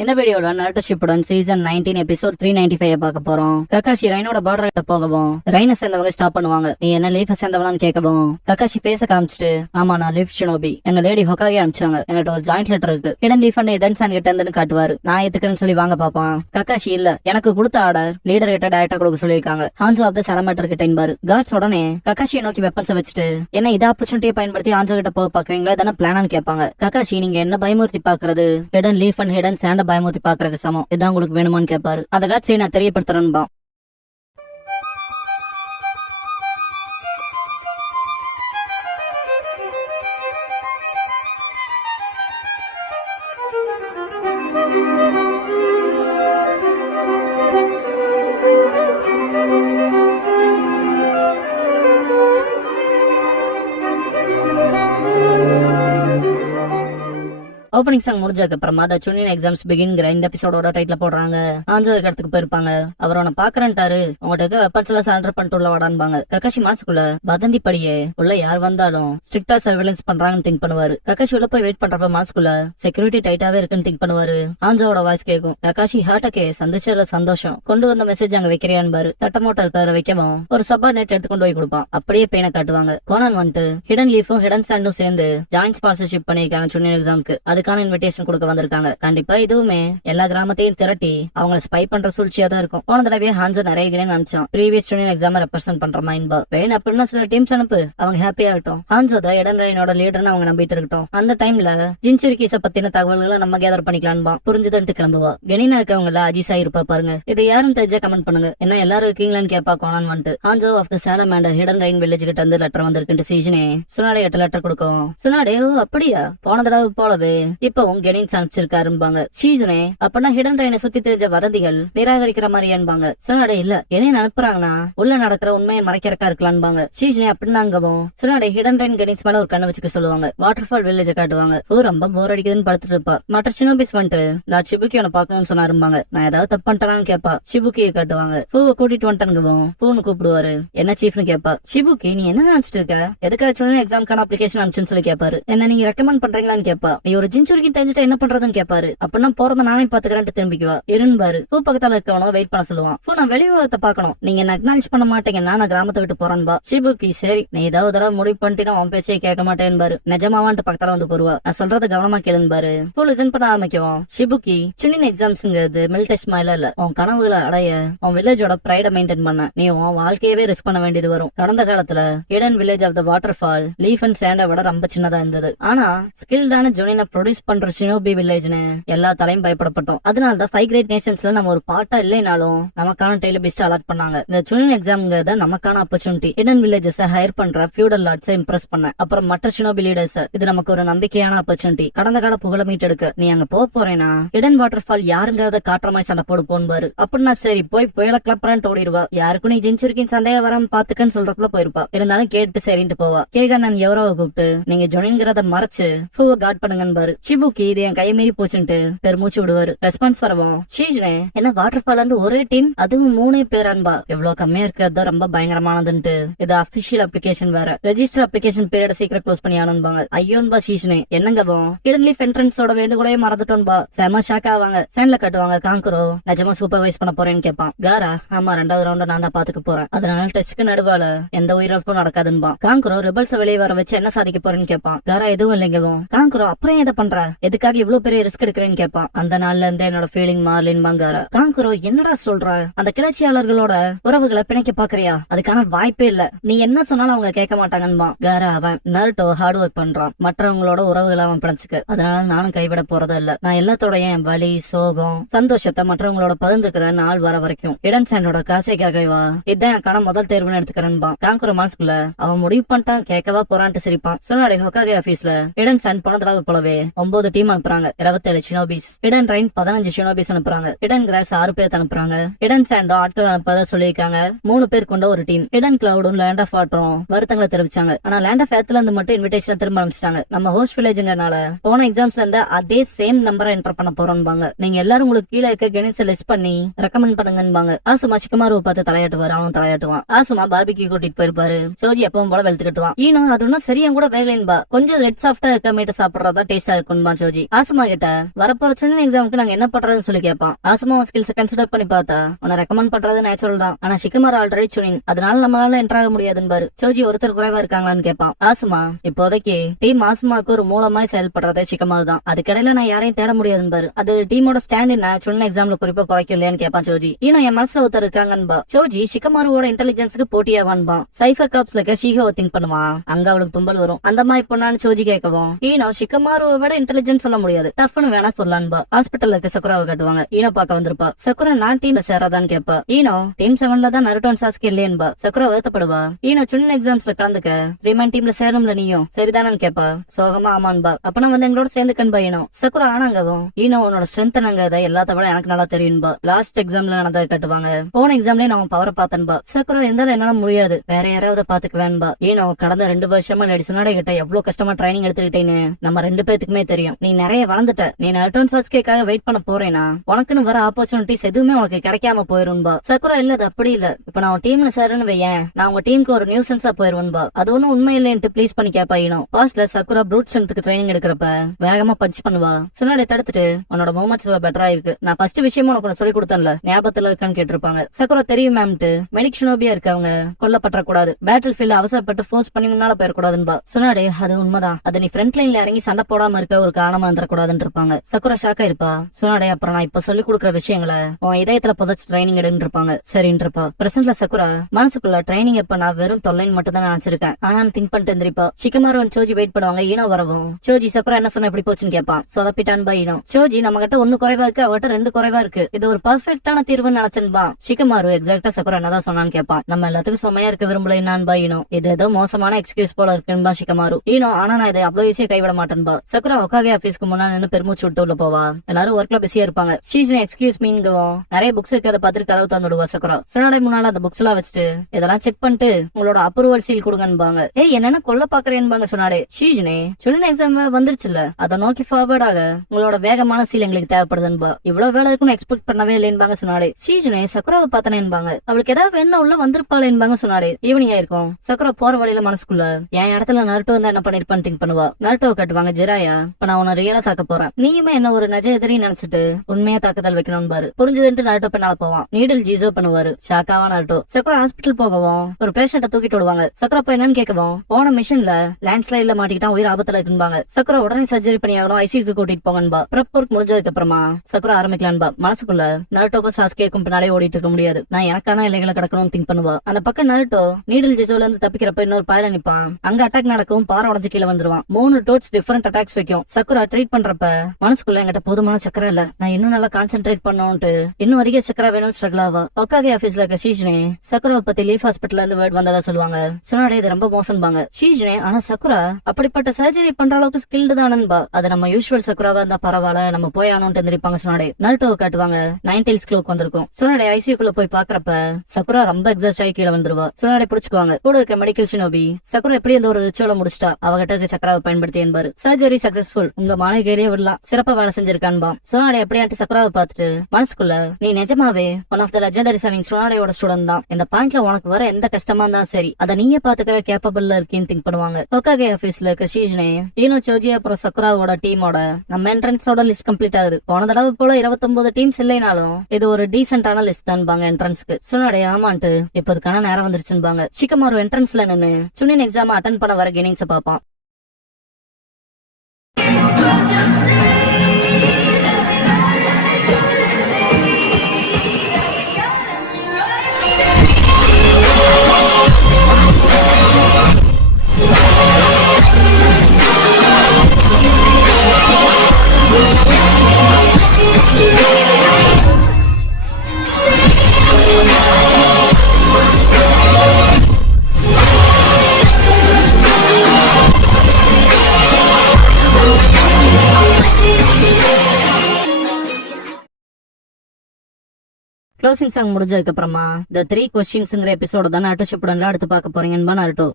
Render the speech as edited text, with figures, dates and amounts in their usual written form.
இந்த வீடியோல நாருட்டோ Shippuden season 19 episode 395 பார்க்க போறோம். ககாஷி ரைனோட பார்டர்கிட்ட போகவும் ரைனை சேர்ந்தவங்க ஸ்டாப் பண்ணுவாங்க. நீ என்ன லீஃபை சேர்ந்தவளான்னு கேட்கவும் ககாஷி பேச காமிச்சிட்டு, ஆமா நான் லீஃப் ஷினோபி, எங்க லேடி ஹொக்காகே அனுப்பிச்சாங்க, எங்கிட்ட ஒரு ஜாயிண்ட் லெட்டர் இருக்கு, hidden leaf and hidden sand கிட்ட இருந்து காட்டுவாரு. நான் ஏத்துக்கிறேன்னு சொல்லி வாங்க பாப்பான். ககாஷி இல்ல, எனக்கு கொடுத்த ஆர்டர் லீடர் கிட்ட டைரக்டா கொடுக்க சொல்லியிருக்காங்க, ஹான்சோ ஆஃப் த செலமேட்டர் கிட்ட என்பாரு. கார்ட்ஸ் உடனே ககாஷியை நோக்கி வெப்பன்ஸை வச்சுட்டு, என்ன இதை ஆப்பர்ச்சுனிட்டியை பயன்படுத்தி ஹான்சோ கிட்ட போக பாக்குறீங்களா, தானே பிளானான்னு கேட்பாங்க. ககாஷி நீங்க என்ன பயமுறுத்தி பாக்குறது, ஹிடன் லீஃப் அண்ட் ஹிடன் சாண்ட பயமுறுத்தி பாக்குறதுக்கு சமம், இதான் உங்களுக்கு வேணுமான்னு கேட்பாரு. அந்த காட்சியை நான் தெரியப்படுத்துறேன்பா. ஓப்பனிங் சாங் முடிஞ்சதுக்கு அப்புறமா த ஜூனியர் எக்ஸாம்ஸ் பிகின்ங்கிற இந்த எபிசோடோட டைட்டில் போடுறாங்க. ஹான்சோ இடத்துக்கு போயிருப்பாங்க. அவர் அவனை பாக்குறேன்ட்டாரு, உங்கள்கிட்ட வெப்பன்ஸ் எல்லாம் சரண்டர் பண்ணிட்டு உள்ள வாடான்பாங்க. ககாஷி மனசுக்குள்ள வதந்தி படியே உள்ள யார் வந்தாலும் ஸ்ட்ரிக்டா சர்வேலன்ஸ் பண்றாங்கன்னு திங்க் பண்ணுவாரு. ககாஷி உள்ள போய் வெயிட் பண்றப்ப மனசுக்குள்ள செக்யூரிட்டி டைட்டாவே இருக்குன்னு திங்க் பண்ணுவாரு. ஹான்சோட வாய்ஸ் கேட்கும். ககாஷி ஹார்ட்டக்கே சந்திச்சதுல சந்தோஷம், கொண்டு வந்த மெசேஜ் அங்க வைக்கிறியான்பாரு. தட்டமோட்டர் பேரை வைக்கவும் ஒரு சப்பா நெட் எடுத்து கொண்டு போய் கொடுப்பான். அப்படியே பெயினை காட்டுவாங்க. கோனான் வந்துட்டு ஹிடன் லீஃபும் ஹிடன் சாண்டும் சேர்ந்து ஜாயிண்ட் ஸ்பான்சர்ஷிப் பண்ணிருக்காங்க ஜூனியர் எக்ஸாம்க்கு. அதுக்கான இன்விடேஷன் கொடுக்க வந்திருக்காங்க. கண்டிப்பா இதுவுமே எல்லா கிராமத்தையும் திரட்டி அவங்களை ஸ்பை பண்ற சூழ்ச்சியா தான் இருக்கும். போன தடவை ஹான்சோ நிறைய கிரேன் அனுப்பிச்சான், ப்ரீவியஸ் ஜூனியர் எக்ஸாம் ரெப்ரசென்ட் பண்ற மைன்பா வேணும் அப்படின்னா சில டீம்ஸ் அனுப்பு, அவங்க ஹாப்பியா ஆகட்டும். ஹான்சோ தான் இடன் ரைனோட லீடர்னு அவங்க நம்பிட்டு இருக்கட்டும். அந்த டைம்ல ஜின்சுரிகீஸ பத்தின தகவல்களை நம்ம கேதர் பண்ணிக்கலான்பா. புரிஞ்சுதுன்ட்டு கிளம்புவா. கெனினா இருக்கவங்கள அஜிசா இருப்பா பாருங்க, இது யாரும் தெரிஞ்சா கமெண்ட் பண்ணுங்க. என்ன எல்லாரும் இருக்கீங்களான்னு கேப்பா கோனான் வந்துட்டு. Hanzo of the salamander hidden rain village கிட்ட இருந்து லெட்டர் வந்திருக்கு சீசனே சுனாடே 8 லெட்டர் கொடுக்கும். சுனாடே ஓ அப்படியா, போன தடவை போலவே இப்பவும் கெனின்ஸ் அனுப்பிச்சிருக்காரும்பாங்க. சீசனே அப்பனா ஹிடன் ரைனை சுத்தி தெரிஞ்ச வதந்திகள் நிராகரிக்கிற மாதிரி என்பாங்க. சுனாடே இல்ல, என்ன அனுப்புறாங்கன்னா உள்ள நடக்கிற உண்மையை மறைக்கிறக்கா இருக்கலாம்பாங்க. சீசனே அப்படின்னாங்கவும் சுனாடே ஹிடன் ரைன் கெனின்ஸ் மேல ஒரு கண்ணு வச்சுக்க சொல்லுவாங்க. வாட்டர்ஃபால் வில்லேஜ் காட்டுவாங்க. ஓ ரொம்ப போர் அடிக்குதுன்னு படுத்துட்டு இருப்பா. மற்ற சினோபிஸ் வந்துட்டு நான் சிபுக்கி அவனை பாக்கணும்னு சொன்னாரும்பாங்க. நான் ஏதாவது தப்பு பண்ணிட்டான்னு கேப்பா. சிபுக்கியை காட்டுவாங்க. பூவை கூட்டிட்டு வந்துட்டானுங்கவும் பூன்னு கூப்பிடுவாரு. என்ன சீஃப்னு கேப்பா. சிபுக்கி நீ என்ன நினைச்சிட்டு இருக்க, எதுக்காச்சும் எக்ஸாம்க்கான அப்ளிகேஷன் அனுப்பிச்சுன்னு சொல்லி கேப்பாரு. என்ன நீங்க ரெக்கமெண்ட் பண்றீங்களான்னு கேப்பா. நீ ஒரு ஜின்சுரிக்கு தெரிஞ்சுட்டா என்ன பண்றதுன்னு கேப்பாரு. அப்படின்னா போறத நானே பாத்துக்கிறேன் திரும்பிக்குவா. இருன்பாரு. பூ பக்கத்தால இருக்கவனோ வெயிட் பண்ண சொல்லுவான். பூ நான் வெளி உலகத்தை பாக்கணும், நீங்க என்ன அக்னாலேஜ் பண்ண மாட்டீங்க, நான் கிராமத்தை விட்டு போறேன்பா. சிபுக்கி சரி நீ ஏதாவது தடவை முடிவு பண்ணிட்டு உன் பேச்சே கேட்க மாட்டேன்பாரு. நிஜமாவான்ட்டு பக்கத்தால வந்து போருவா. நான் சொல்றது கவனமா கேளுன்பாரு. பூ லிசன் பண்ண ஆரம்பிக்கும். சிபுக்கி சின்ன எக்ஸாம்ஸ்ங்கிறது மெல் டெஸ்ட் மாதிரி இல்ல, உன் கனவுகளை அடைய உன் வில்லேஜோட பிரைட மெயின்டைன் பண்ண நீ உன் வாழ்க்கையவே ரிஸ்க் பண்ண வேண்டியது வரும். கடந்த காலத்துல hidden village of the waterfall leaf and சாண்டை விட ரொம்ப சின்னதா இருந்தது. ஆனா ஸ்கில்டான ஜூனியனை ப்ரொடியூஸ் பண்ற சினோபி வில்லேஜ்னு எல்லா தலையும் பயப்படப்பட்டோம். அதனாலதான் 5 கிரேட் நேஷன்ஸ்ல நம்ம ஒரு பார்ட்டா இல்லைனாலும் நமக்கான டெய்லர் பெஸ்ட் அலாட் பண்ணாங்க. இந்த ஜூனியர் எக்ஸாம்ங்கிறத நமக்கான ஆப்பர்ச்சுனிட்டி. ஹிடன் வில்லேஜஸ் ஹையர் பண்ற ஃபியூடல் லார்ட்ஸ் இம்ப்ரெஸ் பண்ண அப்புறம் மற்ற சினோபி லீடர்ஸ், இது நமக்கு ஒரு நம்பிக்கையான ஆப்பர்ச்சுனிட்டி. கடந்த கால புகழ மீட்டெடுக்க நீ அங்க போறேன்னா ஹிடன் வாட்டர்ஃபால் யாருங்கிறத காட்டுற மாதிரி சண்டை போடு போன்பாரு. அப்படின்னா சரி போய் புயல கிளப்புறான்னு ஓடிடுவா. யாருக்கும் நீ ஜின்சுரிக்கின் சந்தேகம் வராம பாத்துக்கன்னு சொல்றக்குள்ள போயிருப்பா. இருந்தாலும் கேட்டு சரின்ட்டு போவா. கேக நான் எவரோவை கூப்பிட்டு நீங்க ஜொனிங்கிறத மறைச்சு பூவை காட் பண்ணுங்கன்னு. சிபுக்கி இது என் கையை மீறி போச்சுட்டு பெருமூச்சு விடுவாரு. ரெஸ்பான்ஸ் வரவும் சீஜனே என்ன வாட்டர்ஃபால் வந்து ஒரே டீம், அதுவும் 3 பேர் அன்பா, எவ்வளவு கம்மியா இருக்கிறது ரொம்ப பயங்கரமானதுன்ட்டு. இது அபிஷியல் அப்ளிகேஷன் வேற, ரெஜிஸ்டர் அப்ளிகேஷன் பீரியட் சீக்கிரம் க்ளோஸ் பண்ணி ஆனும்பாங்க. ஐயோன்பா சீஜனே என்னங்கவும் ஹிடன் லீஃப் என்ட்ரன்ஸோட வேண்டுகோளே மறந்துட்டோன்பா. செம ஷாக் ஆவாங்க. சேன்ல காட்டுவாங்க. காங்கரோ நிஜமா சூப்பர்வைஸ் பண்ண போறேன்னு கேட்பான். காரா ஆமா 2வது ரவுண்ட நான் தான் பாத்துக்க போறேன், அதனால டெஸ்ட்க்கு நடுவால எந்த உயிரிழப்பும் நடக்காதுன்பா. காங்கரோ ரிபல்ஸ் வெளியே வர வச்சு என்ன சாதிக்க போறேன்னு கேட்பான். காரா எதுவும் இல்லைங்கவும் காங்கரோ அப்புறம் எதை பண்ற, எதுக்காக இவ்வளவு பெரிய ரிஸ்க் எடுக்கிறேன்னு கேட்பான். அந்த நாள்ல இருந்து என்னோட ஃபீலிங் மார்லின் பாங்காரா. காங்கரோ என்னடா சொல்ற, அந்த கிளர்ச்சியாளர்களோட உறவுகளை பிணைக்க பாக்குறியா, அதுக்கான வாய்ப்பே இல்ல, நீ என்ன சொன்னாலும் அவங்க கேட்க மாட்டாங்கன்பா. காரா அவன் நருட்டோ ஹார்ட் ஒர்க் பண்றான், மற்றவங்களோட உறவுகளை அவன் பிணைச்சுக்க, அதனால நானும் கைவிட போறதா இல்ல. நான் எல்லாத்தோட என் வலி சோகம் சந்தோஷத்தை மற்றவங்களோட பகிர்ந்துக்கிற நாள் வர வரைக்கும் ஹிடன் சாண்டோட காசைக்காகவா இதான் எனக்கான முதல் தேர்வுன்னு எடுத்துக்கிறேன்பா. காங்கரோ மனசுக்குள்ள அவன் முடிவு பண்ணிட்டான், கேட்கவா போறான்ட்டு சிரிப்பான். சுனாடே ஹொக்காகே ஆபீஸ்ல ஹிடன் சாண்ட் போன தடவை போலவே 9 டீம் அனுப்புறாங்க. 27 ஷினோபிஸ். ஹிடன் ரைன் 15 ஷினோபிஸ் அனுப்புறாங்க. ஹிடன் கிராஸ் 6 பேர் அனுப்புறாங்க. ஹிடன் சாண்டோ ஆட்கள் அனுப்பதா சொல்லியிருக்காங்க. 3 பேர் கொண்ட ஒரு டீம். ஹிடன் கிளவுடும் லேண்ட் ஆஃப் வாட்டரும் வருத்தங்களை தெரிவிச்சாங்க. ஆனா லேண்ட் ஆஃப் எர்த்ல இருந்து மட்டும் இன்விடேஷன் திரும்ப அனுப்பிச்சிட்டாங்க. நம்ம ஹோஸ்ட் வில்லேஜ்ங்கறனால போன எக்ஸாம்ஸ்ல இருந்து அதே சேம் நம்பரை என்டர் பண்ண போறோம்பாங்க. நீங்க எல்லாரும் உங்களுக்கு கீழே இருக்க கெனிட்ஸ் லிஸ்ட் பண்ணி ரெக்கமெண்ட் பண்ணுங்கன்பாங்க. ஆசுமா சிக்கமாரு பார்த்து தலையாட்டுவாரு. அவனும் தலையாட்டுவான். ஆசுமா பார்பிக்யூ கூட்டிட்டு போயிருப்பாரு. சோஜி எப்பவும் போல வெளுத்துக்கிட்டுவான். ஈனும் அது ஒன்னும் சரியா கூட வேகலைன்பா. கொஞ்சம் ரெட் சாஃப்டா இருக்க மீட்டு சாப்பிடுறதா டேஸ்டா இருக்கும். இருக்கும்பா சோஜி. ஆசுமா கிட்ட வரப்போற சுனின் எக்ஸாமுக்கு நாங்க என்ன பண்றதுன்னு சொல்லி கேட்பான். ஆசுமா ஸ்கில்ஸ் கன்சிடர் பண்ணி பார்த்தா உன்னை ரெக்கமெண்ட் பண்றது நேச்சுரல் தான், ஆனா ஷிகமாரு ஆல்ரெடி சுனின், அதனால நம்மளால என்டர் ஆக முடியாதுன்னு சோஜி. ஒருத்தர் குறைவா இருக்காங்களான்னு கேட்பான். ஆசுமா இப்போதைக்கு டீம் ஆசுமாக்கு ஒரு மூலமாய் செயல்படுறதே ஷிகமாரு தான், அதுக்கிடையில நான் யாரையும் தேட முடியாதுன்னு அது டீமோட ஸ்டாண்ட் என்ன சுனின் எக்ஸாம்ல குறிப்பா குறைக்கும் இல்லையான்னு கேட்பான் சோஜி. இன்னும் என் மனசுல ஒருத்தர் இருக்காங்கன்பா சோஜி. ஷிகமாருவோட இன்டெலிஜென்ஸுக்கு போட்டியாவான்பா. சைஃபர் காப்ஸ்ல ஷீகோவை திங்க் பண்ணுவான், அங்க அவளுக்கு தும்பல் வரும். அந்த மாதிரி பொண்ணான்னு சோஜி கேட்கவும் ஈனோ ஷிகமாருவை விட இன்டெலிஜென்ஸ் சொல்ல முடியாது, டஃப்னு வேணா சொல்லலான்பா. ஹாஸ்பிட்டல்ல இருக்க சக்குராவை காட்டுவாங்க. ஈனோ பார்க்க வந்திருப்பா. சக்குரா நான் டீம்ல சேராதான்னு கேட்பா. ஈனோ டீம் 7ல தான் நருட்டோ சாஸ்கி இல்லையன்பா. சக்குரா வருத்தப்படுவா. ஈனோ சுனின் எக்ஸாம்ஸ்ல கலந்துக்க ரீமான் டீம்ல சேரும்ல நீயும் சரிதானு கேட்பா. சோகமா ஆமான்பா. அப்பனா வந்து எங்களோட சேர்ந்துக்கன்பா ஈனோ. சக்குரா ஆனாங்கவும் ஈனோ உன்னோட ஸ்ட்ரென்த் நாங்க எல்லாத்த விட எனக்கு நல்லா தெரியும்பா. லாஸ்ட் எக்ஸாம்ல நடந்ததை காட்டுவாங்க. போன எக்ஸாம்லயே நான் பவரை பார்த்தன்பா. சக்குரா இருந்தாலும் என்னால முடியாது, வேற யாராவது பாத்துக்குவேன்பா. ஈனோ கடந்த 2 வருஷமா நடி சுனாடே கிட்ட எவ்வளவு கஷ்டமா ட்ரைனிங் எடுத்துக்கிட்டேன்னு நம்ம 2 பேத்துக்குமே தெரியும். நீ நிறைய வளர்ந்துட்ட. நீ நருட்டோ சாஸ்கேக்காக வெயிட் பண்ண போறேனா உனக்குன்னு வர ஆப்பர்ச்சுனிட்டிஸ் எதுவுமே உனக்கு கிடைக்காம போயிரும்பா. சக்குரா இல்ல அது அப்படி இல்ல, இப்ப நான் உன் டீம்ல சேருன்னு வையேன், நான் உங்க டீமுக்கு ஒரு நியூசன்ஸா போயிருவன்பா. அது ஒன்னும் உண்மை இல்லைன்ட்டு ப்ளீஸ் பண்ணி கேப்பா. ஈனோ பாஸ்ட்ல சக்குரா ப்ரூட் ஸ்ட்ரென்த்துக்கு ட்ரைனிங் எடுக்கிறப்ப வேகமா பஞ்ச் பண்ணுவா. சுனாடே தடுத்துட்டு உன்னோட மூமெண்ட்ஸ் பெட்டரா இருக்கு, நான் ஃபர்ஸ்ட் விஷயமா உனக்கு சொல்லி கொடுத்தேன்ல ஞாபகத்துல இருக்கான்னு கேட்டிருப்பாங்க. சக்குரா தெரியும் மேம்ட்டு மெடிக் ஷினோபியா இருக்கவங்க கொல்லப்பட்ட கூடாது, பேட்டில் ஃபீல்ட் அவசரப்பட்டு ஃபோர்ஸ் பண்ணி முன்னால போயிடக்கூடாதுன்பா. சுனாடே அது உண்மைதான், அது நீ ஃப்ரண்ட் லைன்ல இறங்கி சண்டை போடாம இருக்க ஒரு காரணமா இருந்துடக்கூடாதுன்னு இருப்பாங்க. சக்குரா ஷாக்கா இருப்பா. சுனாடே அப்புறம் நான் இப்ப சொல்லி கொடுக்குற விஷயங்களை உன் இதயத்துல புதைச்சு ட்ரைனிங் எடுன்னு இருப்பாங்க. சரின்னு இருப்பா. பிரசன்ட்ல சக்குரா மனசுக்குள்ள ட்ரைனிங் எப்ப நான் வெறும் தொல்லைன்னு மட்டும் தான் நினைச்சிருக்கேன் ஆனா திங்க் பண்ணிட்டு இருந்திருப்பா. ஷிகமாரு சோஜி வெயிட் பண்ணுவாங்க. ஈனோ வரவும் சோஜி சக்குரா என்ன சொன்ன எப்படி போச்சுன்னு கேட்பான். சொதப்பிட்டான் பா ஈனோ. சோஜி நம்ம கிட்ட 1 குறைவா இருக்கு, அவட்ட 2 குறைவா இருக்கு, இது ஒரு பர்ஃபெக்டான தீர்வுன்னு நினைச்சன்பா. ஷிகமாரு எக்ஸாக்டா சக்குரா என்னதான் சொன்னான்னு கேட்பான். நம்ம எல்லாத்துக்கும் சுமையா இருக்க விரும்பல என்னான்பா ஈனோ. இது ஏதோ மோசமான எக்ஸ்கியூஸ் போல இருக்குன்பா ஷிகமாரு. ஈனோ ஆனா நான் இதை அவ்வளவு ஈஸியா கைவிட மாட்டேன்பா. சக்குரா ஒக்காகே ஆபீஸ்க்கு முன்னாடி நின்று பெருமூச்சு விட்டு உள்ள போவா. எல்லாரும் ஒர்க்ல பிஸியா இருப்பாங்க. ஷீஜன் எக்ஸ்கியூஸ் மீன்கவும் நிறைய புக்ஸ் இருக்கிறத பார்த்துட்டு கதவு தந்துடுவா. சக்குரா சுனாடே முன்னால அந்த புக்ஸ் எல்லாம் வச்சுட்டு இதெல்லாம் செக் பண்ணிட்டு உங்களோட அப்ரூவல் சீல் கொடுங்கன்பாங்க. ஏய் என்னன்னா கொல்ல பாக்குறேன்பாங்க சுனாடே. ஷீஜனே சுனின் எக்ஸாம் வந்துருச்சுல்ல, அதை நோக்கி ஃபார்வர்ட் ஆக உங்களோட வேகமான சீல் எங்களுக்கு தேவைப்படுதுன்பா. இவ்வளவு வேலை இருக்குன்னு எக்ஸ்பெக்ட் பண்ணவே இல்லைன்பாங்க சுனாடே. ஷீஜனே சக்குராவை பார்த்தனேன்பாங்க. அவளுக்கு ஏதாவது வேணும் உள்ள வந்திருப்பாளேன்பாங்க சுனாடே. ஈவினிங் ஆயிருக்கும். சக்குரா போற வழியில மனசுக்குள்ள என் இடத்துல நருட்டோ வந்து என்ன பண்ணிருப்பான்னு திங்க் பண்ணுவா. நருட்டோ கட்டுவாங்க. ஜெராயா இப்ப நான் உன்னை ரியலா தாக்க போறேன், நீயுமே என்ன ஒரு நஜ எதிரி நினைச்சிட்டு உண்மையா தாக்குதல் வைக்கணும் பாரு, புரிஞ்சதுன்ட்டு நருட்டோ பின்னால போவான். நீடில் ஜீசோ பண்ணுவாரு. ஷாக்காவா நருட்டோ. சக்குரா ஹாஸ்பிட்டல் போகவும் ஒரு பேஷண்ட தூக்கிட்டு விடுவாங்க. சக்குரா போய் என்னன்னு கேட்கவும் போன மிஷன்ல லேண்ட்ஸ்லைட்ல மாட்டிக்கிட்டான், உயிர் ஆபத்துல இருக்குன்பாங்க. சக்குரா உடனே சர்ஜரி பண்ணி ஆகணும், ஐசியூக்கு கூட்டிட்டு போங்கன்பா. ப்ரெப் ஒர்க் முடிஞ்சதுக்கு அப்புறமா சக்குரா ஆரம்பிக்கலான்பா. மனசுக்குள்ள நருட்டோக்கும் சாஸ்கேக்கும் பின்னாலே ஓடிட்டு இருக்க முடியாது, நான் எனக்கான இலைகளை கிடக்கணும்னு திங்க் பண்ணுவா. அந்த பக்கம் நருட்டோ நீடில் ஜீசோல இருந்து தப்பிக்கிறப்ப இன்னொரு பாயில நிப்பான். அங்க அட்டாக் நடக்கும், பாறை உடஞ்சு கீழே வந்துருவான். 3 டோட்ஸ் டிஃபரெண்ட் அட்டாக்ஸ் வைக்கும். சக்குரா ட்ரீட் பண்றப்ப மனசுக்குள்ள என்கிட்ட போதுமான சக்கரை இல்ல, நான் இன்னும் நல்லா கான்சென்ட்ரேட் பண்ணணும்ட்டு இன்னும் அதிக சக்கரை வேணும்னு ஸ்ட்ரகிள் ஆவா. ஒக்காகே ஆபீஸ்ல இருக்க ஷீஜனே சக்குராவை பத்தி லீஃப் ஹாஸ்பிட்டல்ல இருந்து வேர்ட் வந்ததா சொல்லுவாங்க. சுனாடே இது ரொம்ப மோசம்பாங்க. ஷீஜனே ஆனா சக்குரா அப்படிப்பட்ட சர்ஜரி பண்ற அளவுக்கு ஸ்கில்டு தானன்பா, அது நம்ம யூஸ்வல் சக்குராவா இருந்தா பரவாயில்ல, நம்ம போய் ஆனோம்ட்டு எந்திரிப்பாங்க. சுனாடே நருட்டோவை காட்டுவாங்க. 9 டெயில்ஸ் க்ளோக் வந்திருக்கும். சுனாடே ஐசியூக்குள்ள போய் பாக்குறப்ப சக்குரா ரொம்ப எக்ஸாஸ்ட் ஆகி கீழே வந்துருவா. சுனாடே புடிச்சுக்குவாங்க. கூட இருக்க மெடிக்கல் ஷினோபி சக்குரா எப்படி அந்த ஒரு ரிச்சுவலை முடிச்சிட்டா அவகிட்ட இருக்க சக்கராவை பயன்படுத்தி என்பாரு. சர்ஜரி சக்சஸ்ஃபுல், உங்க மாணவி கையிலேயே விடலாம், சிறப்பா வேலை செஞ்சிருக்கான்பா. சுனாடே எப்படியாண்டி சக்குராவை பார்த்துட்டு மனசுக்குள்ள நீ நிஜமாவே ஒன் ஆஃப் த லெஜெண்டரி சர்விங் சுனாடேயோட ஸ்டூடெண்ட் தான், இந்த பாயிண்ட்ல உனக்கு வர எந்த கஷ்டமா இருந்தா சரி அதை நீயே பாத்துக்கவே கேப்பபிள் இருக்கேன்னு திங்க் பண்ணுவாங்க. ஒக்காகே ஆபீஸ்ல இருக்க ஷீஜனே ஈனோ சோஜி அப்புறம் சக்குராவோட டீமோட நம்ம என்ட்ரன்ஸோட லிஸ்ட் கம்ப்ளீட் ஆகுது. போன தடவை போல 29 டீம்ஸ் இல்லைனாலும் இது ஒரு டீசென்டான லிஸ்ட் தான்பாங்க என்ட்ரன்ஸ்க்கு. சுனாடே ஆமான்ட்டு இப்போதுக்கான நேரம் வந்துருச்சுன்பாங்க. ஷிகமாரு என்ட்ரன்ஸ்ல நின்னு சுனின் எக்ஸாம் அட்டன் பண்ண வர கெனிங்ஸ பாப்பான். க்ளோசிங் சாங் முடிஞ்சதுக்கு அப்புறமா The 3 Questions எபிசோட தான் நருட்டோ ஷிப்புடன்ல அடுத்து பார்க்க போறீங்கன்னு நருட்டோ